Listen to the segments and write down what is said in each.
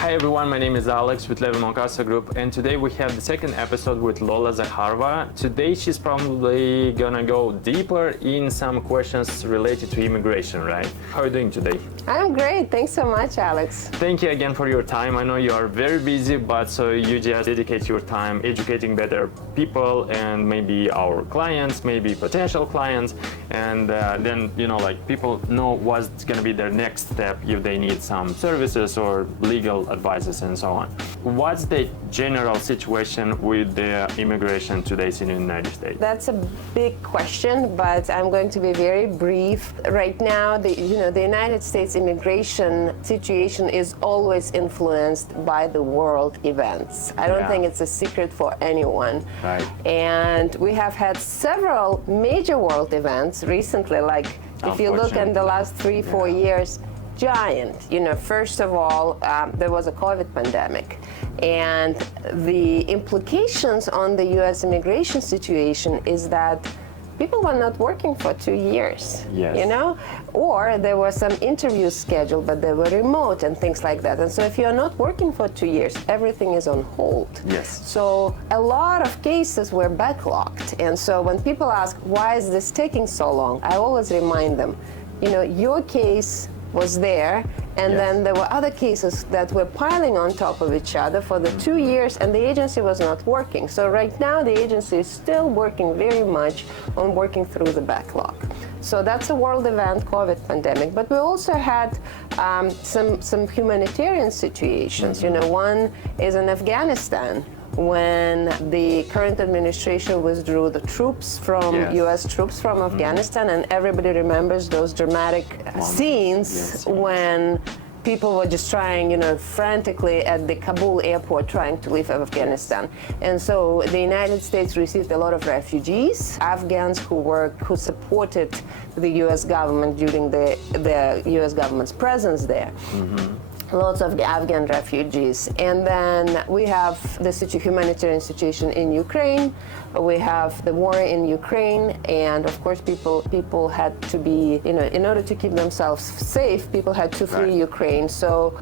Hi everyone, my name is Alex with Levy Moncasa Group, and today we have the second episode with Lola Zakharova. Today she's probably gonna go deeper in some questions related to immigration, right? How are you doing today? I'm great, thanks so much, Alex. Thank you again for your time. I know you are very busy, but so you just dedicate your time educating better people and maybe our clients, maybe potential clients, and then people know what's gonna be their next step if they need some services or legal advices and so on. What's the general situation with the immigration today in the United States? That's a big question, but I'm going to be very brief. Right now, the United States immigration situation is always influenced by the world events. I don't think it's a secret for anyone. Right. And we have had several major world events recently, like if you look in the last 3-4 years, giant. First of all, there was a COVID pandemic, and the implications on the U.S. immigration situation is that people were not working for 2 years, or there were some interviews scheduled, but they were remote and things like that. And so if you're not working for 2 years, everything is on hold. Yes. So a lot of cases were backlogged. And so when people ask, why is this taking so long? I always remind them, your case was there, and then there were other cases that were piling on top of each other for the 2 years, and the agency was not working. So right now the agency is still working very much on working through the backlog. So that's a world event, COVID pandemic. But we also had some humanitarian situations. One is in Afghanistan, when the current administration withdrew the troops from U.S. troops from Afghanistan, and everybody remembers those dramatic scenes when people were just trying, frantically at the Kabul airport trying to leave Afghanistan. And so the United States received a lot of refugees, Afghans who supported the U.S. government during the U.S. government's presence there. Lots of Afghan refugees. And then we have the humanitarian situation in Ukraine. We have the war in Ukraine, and of course people had to be, in order to keep themselves safe, people had to flee Ukraine. So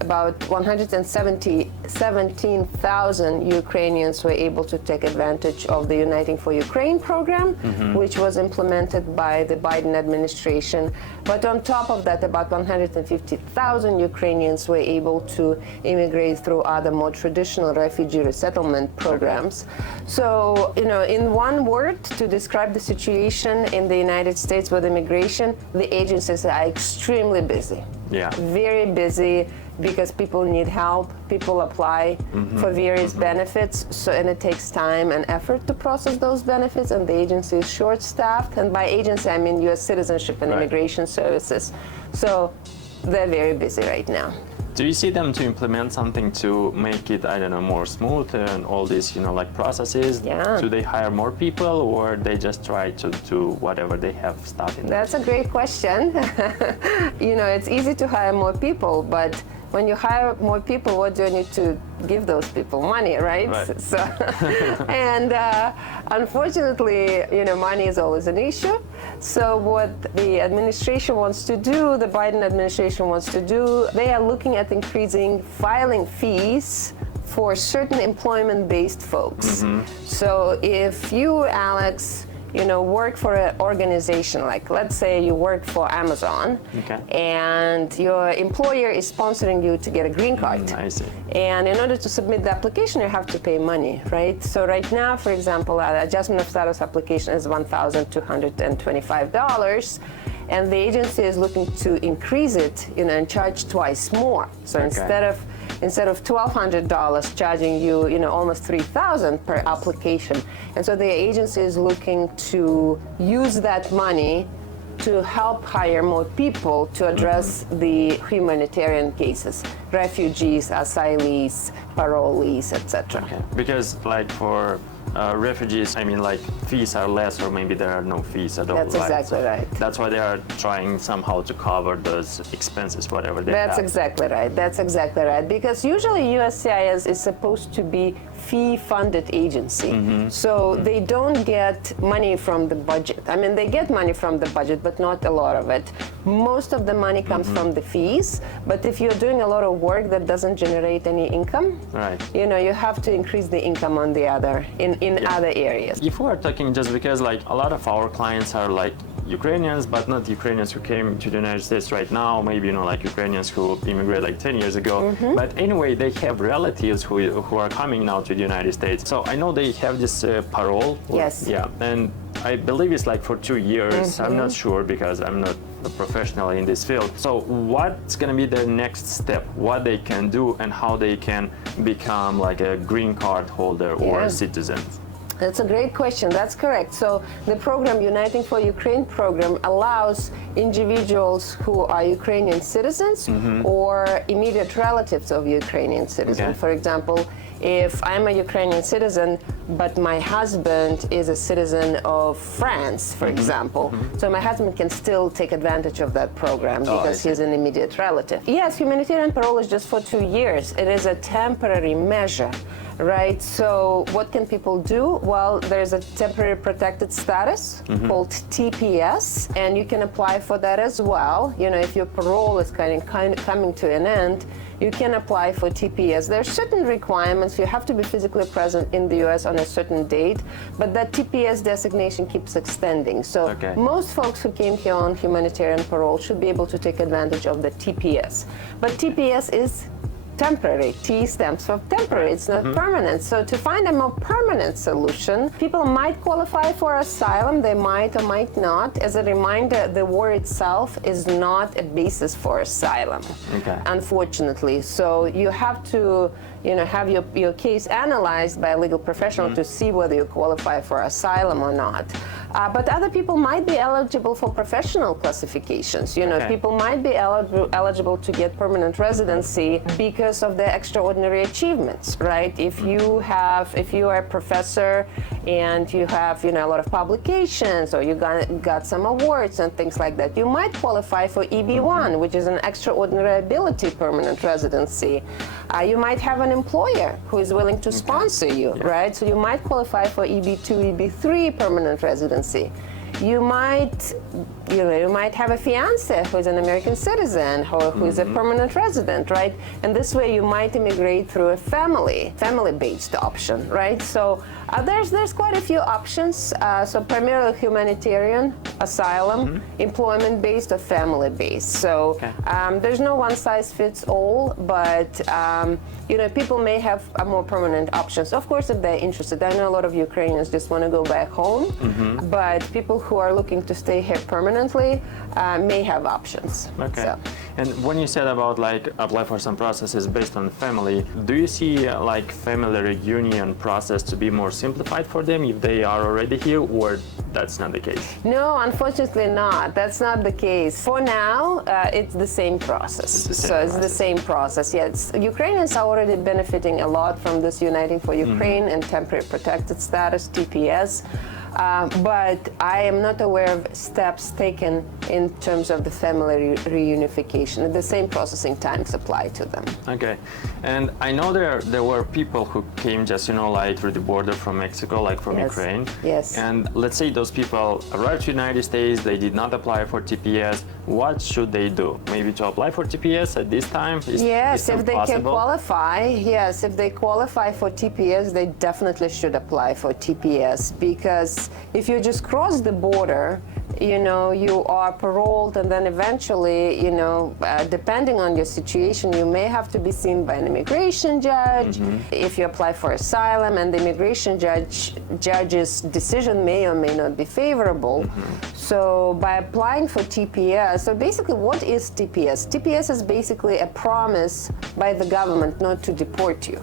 about 117,000 Ukrainians were able to take advantage of the Uniting for Ukraine program, which was implemented by the Biden administration. But on top of that, about 150,000 Ukrainians were able to immigrate through other more traditional refugee resettlement programs. So, in one word to describe the situation in the United States with immigration, the agencies are extremely busy. Yeah. Very busy, because people need help, people apply for various benefits, and it takes time and effort to process those benefits, and the agency is short-staffed, and by agency I mean U.S. Citizenship and Immigration Services. So they're very busy right now. Do you see them to implement something to make it, more smooth and all these, processes? Yeah. Do they hire more people, or they just try to do whatever they have stuff in? That's a great question. It's easy to hire more people, but when you hire more people, what do you need to give those people? Money, right? So, and unfortunately, money is always an issue. So what the administration wants to do, the Biden administration wants to do, they are looking at increasing filing fees for certain employment-based folks. So if you, Alex, work for an organization, like let's say you work for Amazon, and your employer is sponsoring you to get a green card. I see. And in order to submit the application, you have to pay money, right? So right now, for example, an adjustment of status application is $1,225. And the agency is looking to increase it, and charge twice more. So instead of $1,200 charging you, almost $3,000 per application. And so the agency is looking to use that money to help hire more people to address the humanitarian cases, refugees, asylees, parolees, etc. Because for refugees, I mean, like fees are less, or maybe there are no fees at all. That's exactly right. That's why they are trying somehow to cover those expenses, whatever they have. That's exactly right. That's exactly right. Because usually USCIS is supposed to be fee-funded agency. So they don't get money from the budget. I mean, they get money from the budget, but not a lot of it. Most of the money comes from the fees, but if you're doing a lot of work that doesn't generate any income, Right. you know, you have to increase the income on the other, in other areas. If we are talking, just because like a lot of our clients are like Ukrainians, but not Ukrainians who came to the United States right now, maybe, you know, like Ukrainians who immigrated like 10 years ago. But anyway, they have relatives who are coming now to the United States. So I know they have this parole. Yes. Yeah, and I believe it's like for 2 years. I'm not sure because I'm not a professional in this field. So what's going to be their next step? What they can do and how they can become like a green card holder or a citizen? That's a great question. That's correct. So the program, Uniting for Ukraine program, allows individuals who are Ukrainian citizens or immediate relatives of Ukrainian citizens. Okay. For example, if I'm a Ukrainian citizen, but my husband is a citizen of France, for example, so my husband can still take advantage of that program because he's an immediate relative. Yes, humanitarian parole is just for 2 years. It is a temporary measure. Right, so what can people do? Well, there's a temporary protected status called TPS, and you can apply for that as well. You know, if your parole is kind of coming to an end, you can apply for TPS. There are certain requirements. You have to be physically present in the U.S. on a certain date, but that TPS designation keeps extending. So most folks who came here on humanitarian parole should be able to take advantage of the TPS. But TPS is temporary. T stands for temporary. It's not permanent. So to find a more permanent solution, people might qualify for asylum. They might or might not. As a reminder, the war itself is not a basis for asylum, unfortunately. So you have to, you know, have your case analyzed by a legal professional to see whether you qualify for asylum or not. But other people might be eligible for professional classifications. You know, people might be eligible to get permanent residency because of their extraordinary achievements, right? If you are a professor and you have, you know, a lot of publications, or you got some awards and things like that, you might qualify for EB1, which is an extraordinary ability permanent residency. You might have an employer who is willing to sponsor you, right? So you might qualify for EB2, EB3 permanent residency. You might have a fiance who is an American citizen or who is a permanent resident, right? And this way you might immigrate through a family-based option, right? So there's quite a few options. So primarily humanitarian, asylum, employment-based, or family-based. So there's no one-size-fits-all, but you know, people may have more permanent options. Of course, if they're interested. I know a lot of Ukrainians just want to go back home, but people who are looking to stay here permanently may have options. So. And when you said about like apply for some processes based on family, do you see like family reunion process to be more simplified for them if they are already here, or that's not the case? No, unfortunately not. That's not the case. For now, it's the same process. It's the same process. Yes, Ukrainians are already benefiting a lot from this Uniting for Ukraine and temporary protected status, TPS. But I am not aware of steps taken in terms of the family reunification. The same processing times apply to them. Okay, and I know there were people who came just, you know, like through the border from Mexico, like from Ukraine. Yes. And let's say those people arrived to the United States, they did not apply for TPS. What should they do? Maybe to apply for TPS at this time? Yes, if they can qualify. Yes, if they qualify for TPS, they definitely should apply for TPS, because if you just cross the border, you know, you are paroled, and then eventually, you know, depending on your situation, you may have to be seen by an immigration judge. If you apply for asylum, and the immigration judge's decision may or may not be favorable. So by applying for TPS, so basically what is TPS? TPS is basically a promise by the government not to deport you.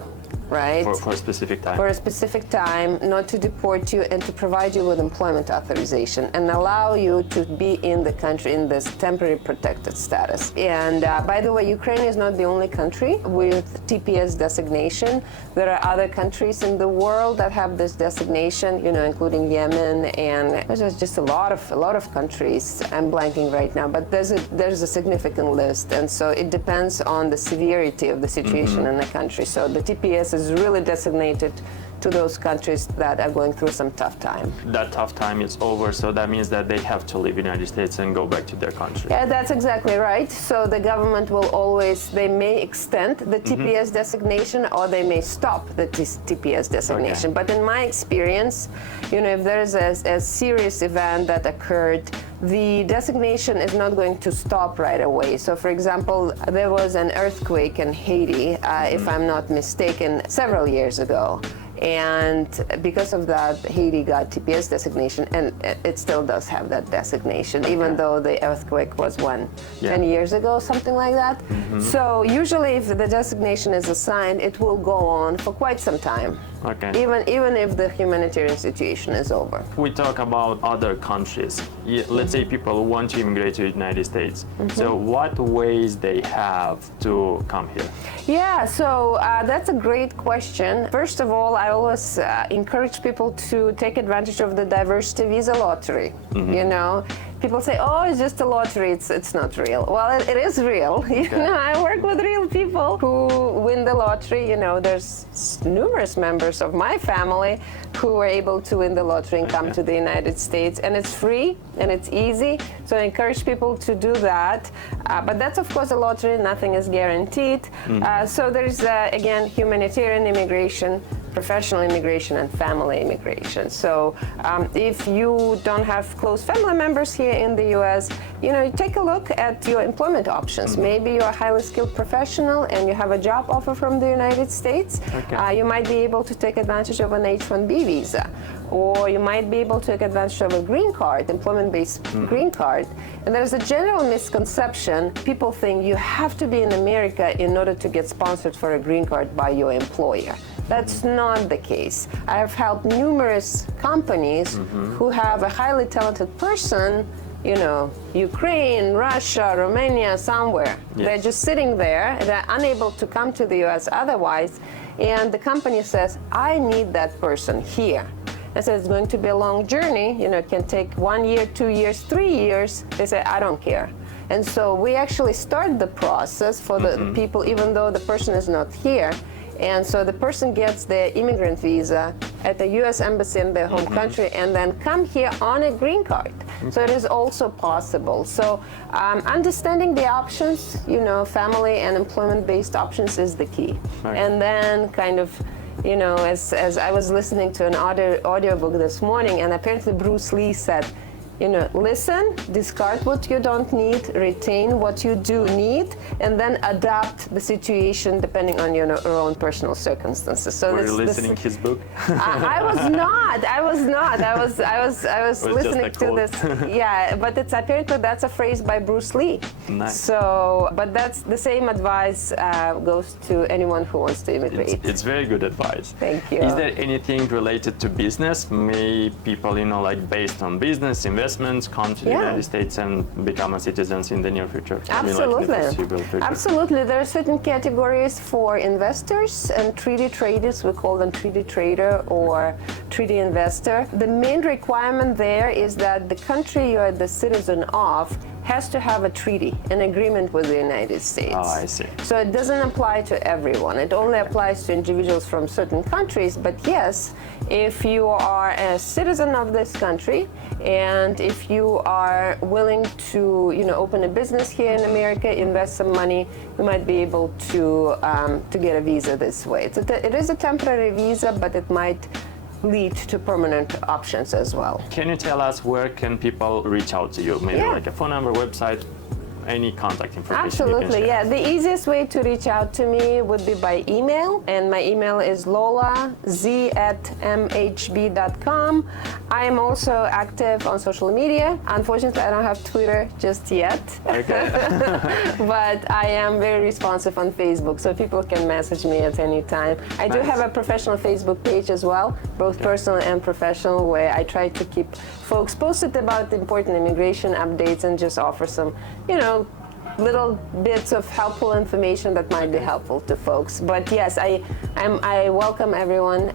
right? For a specific time. For a specific time, not to deport you, and to provide you with employment authorization and allow you to be in the country in this temporary protected status. And by the way, Ukraine is not the only country with TPS designation. There are other countries in the world that have this designation, including Yemen, and there's just a lot of countries. I'm blanking right now, but there's a significant list, and so it depends on the severity of the situation in the country. So the TPS is really designated to those countries that are going through some tough time. That tough time is over, so that means that they have to leave the United States and go back to their country. Yeah, that's exactly right. So the government will they may extend the TPS designation, or they may stop the TPS designation. Okay. But in my experience, if there is a serious event that occurred, the designation is not going to stop right away. So, for example, there was an earthquake in Haiti, if I'm not mistaken, several years ago. And because of that, Haiti got TPS designation, and it still does have that designation, even though the earthquake was 10 years ago, something like that. So usually if the designation is assigned, it will go on for quite some time. Okay. Even if the humanitarian situation is over. We talk about other countries. Let's say people want to immigrate to the United States. So what ways they have to come here? Yeah, so that's a great question. First of all, I always encourage people to take advantage of the diversity visa lottery. People say, oh, it's just a lottery, it's not real. Well, it is real. I work with real people who win the lottery. There's numerous members of my family who were able to win the lottery and come to the United States. And it's free and it's easy. So I encourage people to do that. But that's, of course, a lottery. Nothing is guaranteed. So there's, again, humanitarian immigration, professional immigration, and family immigration. So if you don't have close family members here in the U.S., take a look at your employment options. Maybe you're a highly skilled professional and you have a job offer from the United States. You might be able to take advantage of an H-1B visa, or you might be able to take advantage of a green card, employment-based green card. And there's a general misconception. People think you have to be in America in order to get sponsored for a green card by your employer. That's not the case. I have helped numerous companies who have a highly talented person, Ukraine, Russia, Romania, somewhere. They're just sitting there, they're unable to come to the US otherwise, and the company says, I need that person here. I said, it's going to be a long journey, it can take 1 year, 2 years, 3 years. They say, I don't care. And so we actually start the process for the people, even though the person is not here. And so the person gets their immigrant visa at the U.S. Embassy in their home country and then come here on a green card. So it is also possible. So understanding the options, family and employment-based options is the key. Right. And then kind of, as I was listening to an audiobook this morning, and apparently Bruce Lee said, listen, discard what you don't need, retain what you do need, and then adapt the situation depending on your own personal circumstances. So were you listening to his book? I was not. I was listening to this. Yeah, but apparently that's a phrase by Bruce Lee. Nice. So, but that's the same advice goes to anyone who wants to immigrate. It's very good advice. Thank you. Is there anything related to business? May people, based on business, investments, come to the United States and become citizens in the near future? Absolutely. Absolutely. There are certain categories for investors and treaty traders. We call them treaty trader or treaty investor. The main requirement there is that the country you are the citizen of has to have a treaty, an agreement with the United States. Oh, I see. So it doesn't apply to everyone. It only applies to individuals from certain countries. But yes, if you are a citizen of this country and if you are willing to, open a business here in America, invest some money, you might be able to get a visa this way. It is a temporary visa, but it might lead to permanent options as well. Can you tell us where can people reach out to you? Maybe like a phone number, website? any contact information? Absolutely, you can share? yeah. The easiest way to reach out to me would be by email, and my email is lolaz@mhb.com. I am also active on social media. Unfortunately, I don't have Twitter just yet. Okay. But I am very responsive on Facebook, so people can message me at any time. I do Nice. have a professional Facebook page as well, both personal and professional, where I try to keep folks posted about important immigration updates and just offer some, little bits of helpful information that might be helpful to folks. But yes, I welcome everyone.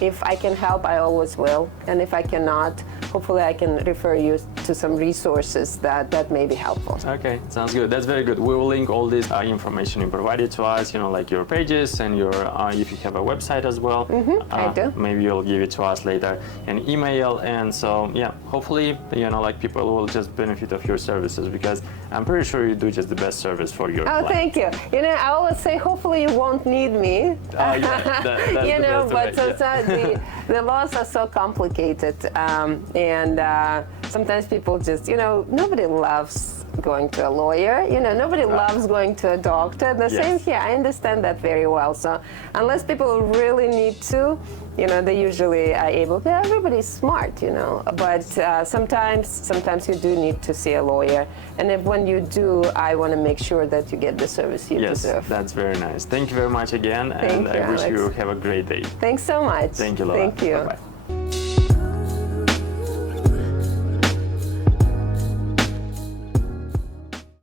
If I can help, I always will. And if I cannot, hopefully I can refer you to some resources that may be helpful. Okay, sounds good. That's very good. We will link all this information you provided to us, like your pages and your, if you have a website as well. I do. Maybe you'll give it to us later, an email. And so, yeah, hopefully, people will just benefit of your services, because I'm pretty sure you do just the best service for your Oh, clients. thank you. I always say, hopefully you won't need me. Yeah, that's the best But way, sometimes the laws are so complicated, and sometimes people just, nobody loves going to a lawyer. Nobody loves going to a doctor. The same Yes. here. I understand that very well. So unless people really need to, they usually are able to. Everybody's smart, But sometimes you do need to see a lawyer. And when you do, I want to make sure that you get the service you Yes, deserve. that's very nice. Thank you very much again, and Thank you, I wish Alex. you have a great day. Thanks so much. Thank you, Lola. Thank you. Bye-bye.